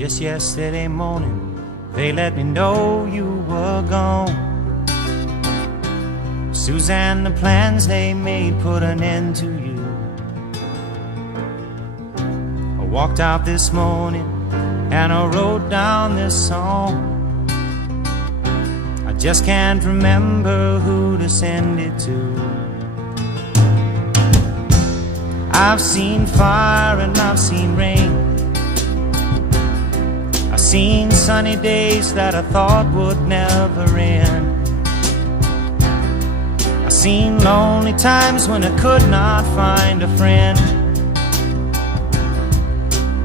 Just yesterday morning, they let me know you were gone. Suzanne, the plans they made put an end to you. I walked out this morning and I wrote down this song. I just can't remember who to send it to. I've seen fire and I've seen rain. I've seen sunny days that I thought would never end. I've seen lonely times when I could not find a friend.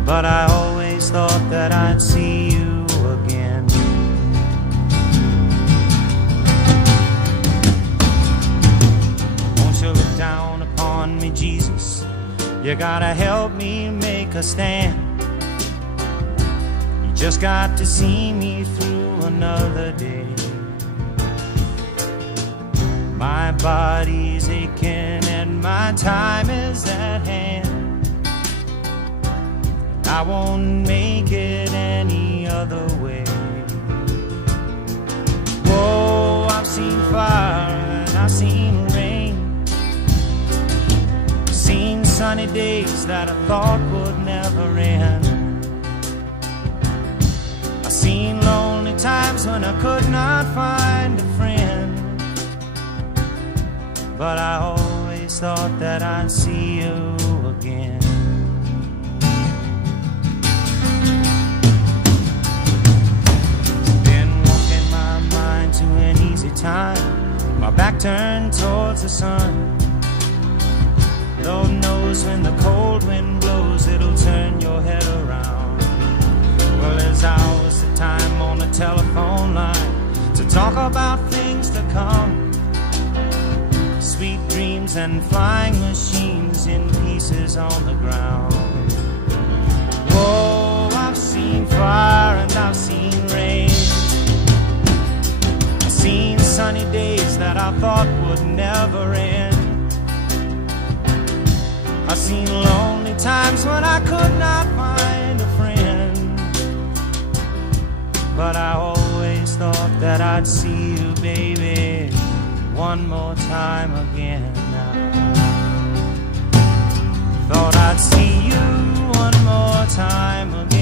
But I always thought that I'd see you again. Won't you look down upon me, Jesus? You gotta help me make a stand. You just got to see me through another day. My body's aching and my time is at hand. I won't make it any other way. Whoa, I've seen fire and I've seen rain. Seen sunny days that I thought would never end. I've seen lonely times when I could not find a friend. But I always thought that I'd see you again. Been walking my mind to an easy time, my back turned towards the sun. Lord knows when the cold wind blows, it'll turn your head around. Well, there's hours of time on the telephone line to talk about things to come. Sweet dreams and flying machines in pieces on the ground. Whoa, I've seen fire and I've seen rain. I've seen sunny days that I thought would never end. I've seen lonely times when I could not find a friend. But I always thought that I'd see you, baby, one more time again now. Thought I'd see you one more time again.